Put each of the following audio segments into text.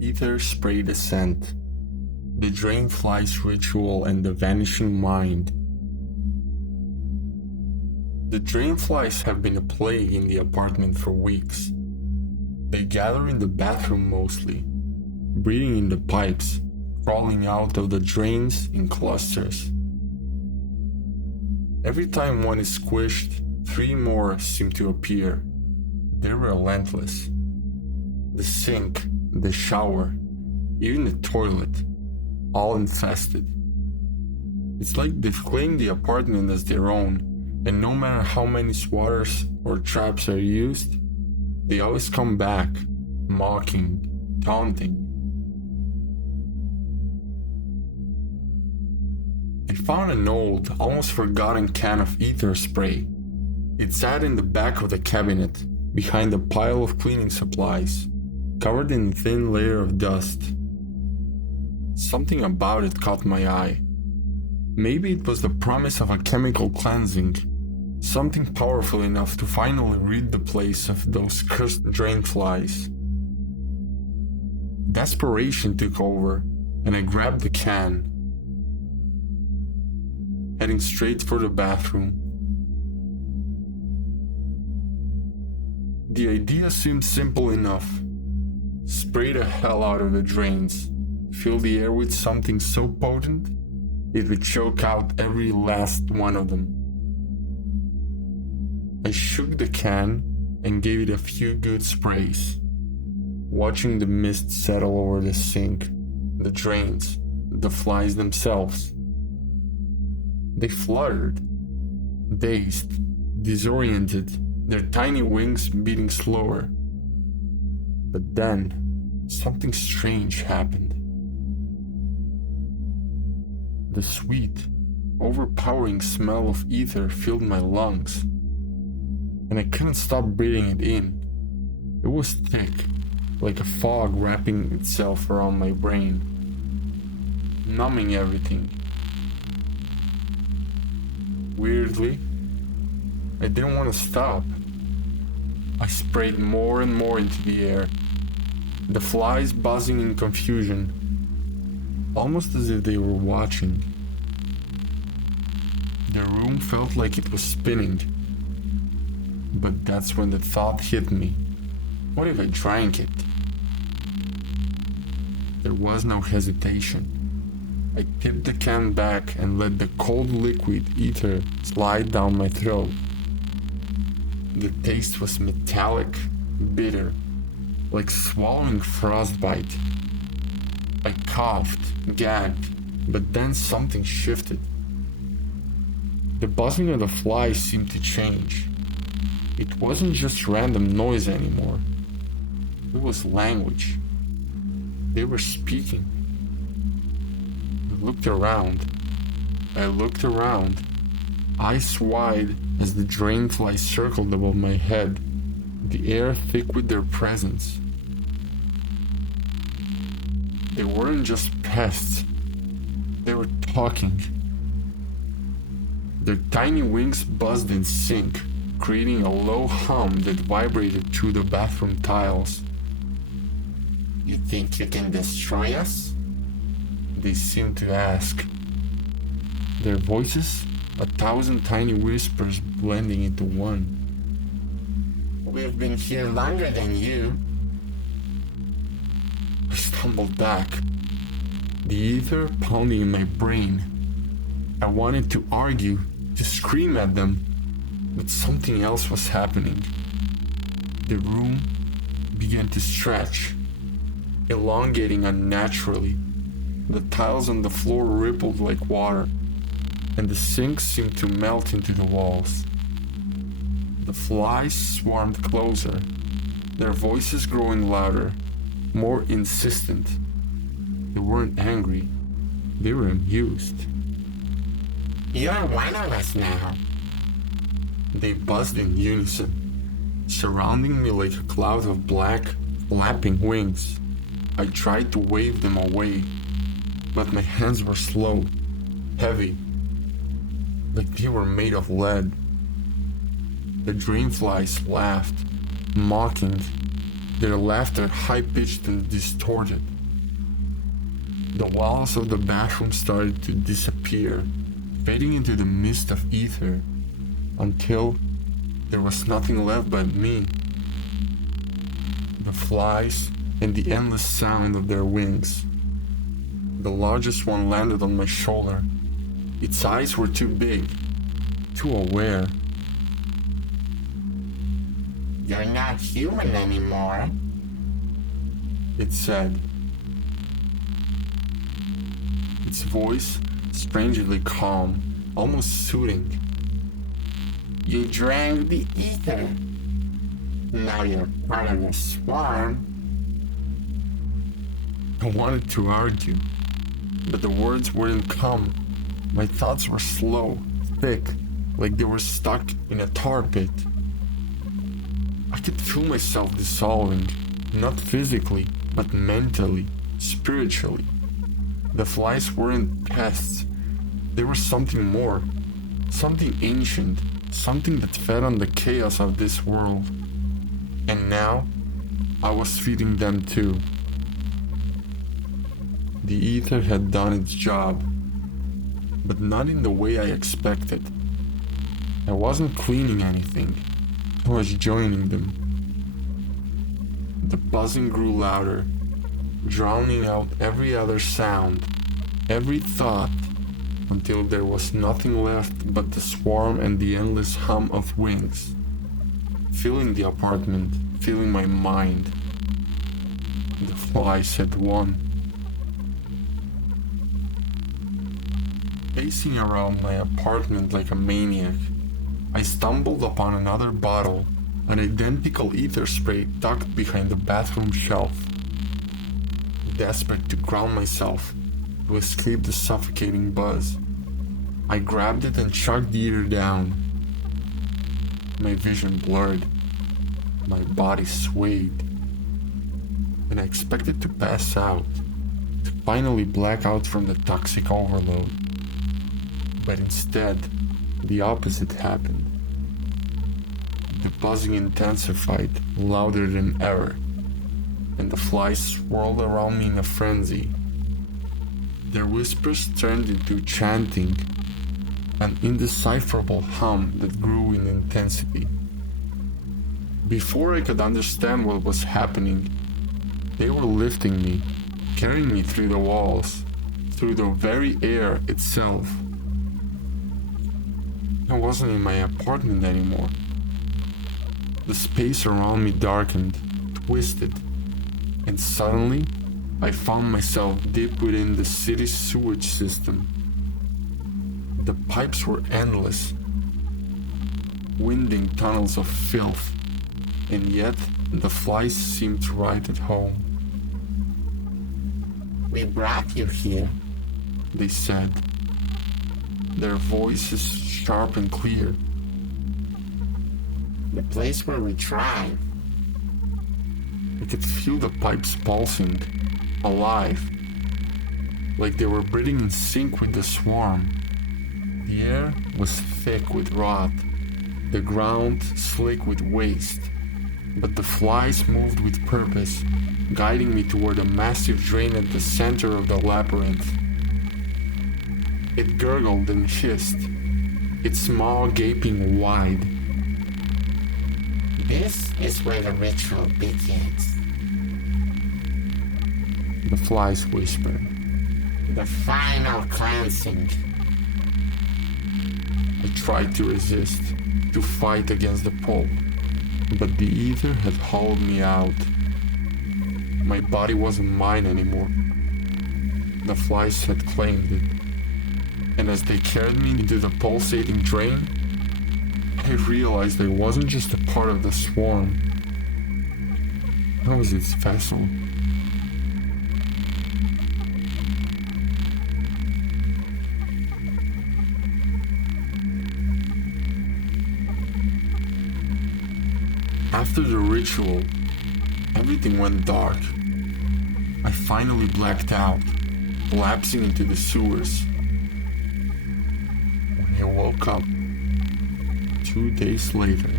Ether spray descent, the drainflies ritual, and the vanishing mind. The drainflies have been a plague in the apartment for weeks. They gather in the bathroom mostly, breeding in the pipes, crawling out of the drains in clusters. Every time one is squished, 3 more seem to appear. They're relentless. The sink, the shower, even the toilet, all infested. It's like they've claimed the apartment as their own, and no matter how many swatters or traps are used, they always come back, mocking, taunting. I found an old, almost forgotten can of ether spray. It sat in the back of the cabinet, behind a pile of cleaning supplies, covered in a thin layer of dust. Something about it caught my eye. Maybe it was the promise of a chemical cleansing, something powerful enough to finally rid the place of those cursed drainflies. Desperation took over, and I grabbed the can, heading straight for the bathroom. The idea seemed simple enough. Spray the hell out of the drains, fill the air with something so potent it would choke out every last one of them. I shook the can and gave it a few good sprays, watching the mist settle over the sink, the drains, the flies themselves. They fluttered, dazed, disoriented, their tiny wings beating slower. But then, something strange happened. The sweet, overpowering smell of ether filled my lungs, and I couldn't stop breathing it in. It was thick, like a fog wrapping itself around my brain, numbing everything. Weirdly, I didn't want to stop. I sprayed more and more into the air, the flies buzzing in confusion, almost as if they were watching. The room felt like it was spinning, but that's when the thought hit me. What if I drank it? There was no hesitation. I tipped the can back and let the cold liquid ether slide down my throat. The taste was metallic, bitter, like swallowing frostbite. I coughed, gagged, but then something shifted. The buzzing of the flies seemed to change. It wasn't just random noise anymore. It was language. They were speaking. I looked around, eyes wide as the drainflies circled above my head, the air thick with their presence. They weren't just pests, they were talking. Their tiny wings buzzed in sync, creating a low hum that vibrated through the bathroom tiles. "You think you can destroy us?" they seemed to ask. Their voices, 1,000 tiny whispers blending into one. "We've been here longer than you." I stumbled back, the ether pounding in my brain. I wanted to argue, to scream at them, but something else was happening. The room began to stretch, elongating unnaturally. The tiles on the floor rippled like water, and the sinks seemed to melt into the walls. The flies swarmed closer, their voices growing louder, more insistent. They weren't angry, they were amused. "You're one of us now." They buzzed in unison, surrounding me like a cloud of black, flapping wings. I tried to wave them away, but my hands were slow, heavy, like they were made of lead. The drainflies laughed, mocking, their laughter high-pitched and distorted. The walls of the bathroom started to disappear, fading into the mist of ether, until there was nothing left but me. The flies and the endless sound of their wings. The largest one landed on my shoulder. Its eyes were too big, too aware. You're not human anymore, it said. Its voice strangely calm, almost soothing. You drank the ether. Now you're part of the swarm. I wanted to argue, but the words wouldn't come. My thoughts were slow, thick, like they were stuck in a tar pit. I could feel myself dissolving, not physically, but mentally, spiritually. The flies weren't pests. They were something more, something ancient, something that fed on the chaos of this world. And now, I was feeding them too. The ether had done its job, but not in the way I expected. I wasn't cleaning anything. I was joining them. The buzzing grew louder, drowning out every other sound, every thought, until there was nothing left but the swarm and the endless hum of wings, filling the apartment, filling my mind. The flies had won. Pacing around my apartment like a maniac, I stumbled upon another bottle, an identical ether spray tucked behind the bathroom shelf. Desperate to ground myself, to escape the suffocating buzz, I grabbed it and chugged the ether down. My vision blurred, my body swayed, and I expected to pass out, to finally black out from the toxic overload. But instead, the opposite happened. The buzzing intensified, louder than ever, and the flies swirled around me in a frenzy. Their whispers turned into chanting, an indecipherable hum that grew in intensity. Before I could understand what was happening, they were lifting me, carrying me through the walls, through the very air itself. I wasn't in my apartment anymore. The space around me darkened, twisted, and suddenly I found myself deep within the city's sewage system. The pipes were endless, winding tunnels of filth, and yet the flies seemed right at home. We brought you here, they said, their voices sharp and clear. the place where we thrive. I could feel the pipes pulsing, alive, like they were breathing in sync with the swarm. The air was thick with rot, the ground slick with waste, but the flies moved with purpose, guiding me toward a massive drain at the center of the labyrinth. It gurgled and hissed, its maw gaping wide. This is where the ritual begins. The flies whispered. The final cleansing. I tried to resist, to fight against the pull, but the ether had hauled me out. My body wasn't mine anymore. The flies had claimed it. And as they carried me into the pulsating drain, I realized I wasn't just a part of the swarm. I was its vessel. After the ritual, everything went dark. I finally blacked out, collapsing into the sewers. When I woke up, 2 days later,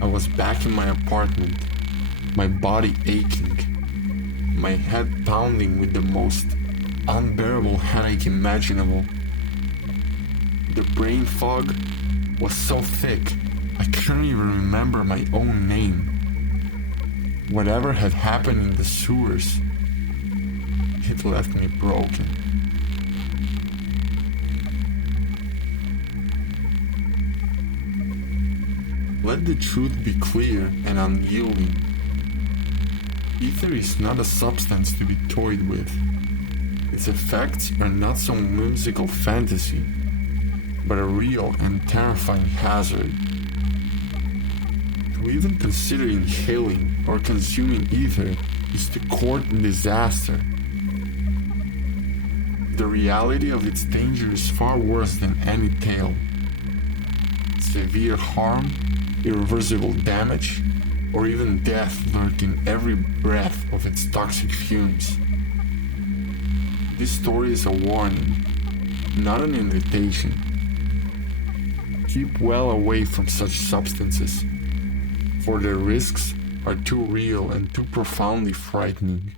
I was back in my apartment, my body aching, my head pounding with the most unbearable headache imaginable. The brain fog was so thick I couldn't even remember my own name. Whatever had happened in the sewers, it left me broken. Let the truth be clear and unyielding. Ether is not a substance to be toyed with. Its effects are not some whimsical fantasy, but a real and terrifying hazard. To even consider inhaling or consuming ether is to court disaster. The reality of its danger is far worse than any tale. Severe harm, irreversible damage, or even death lurk in every breath of its toxic fumes. This story is a warning, not an invitation. Keep well away from such substances, for their risks are too real and too profoundly frightening.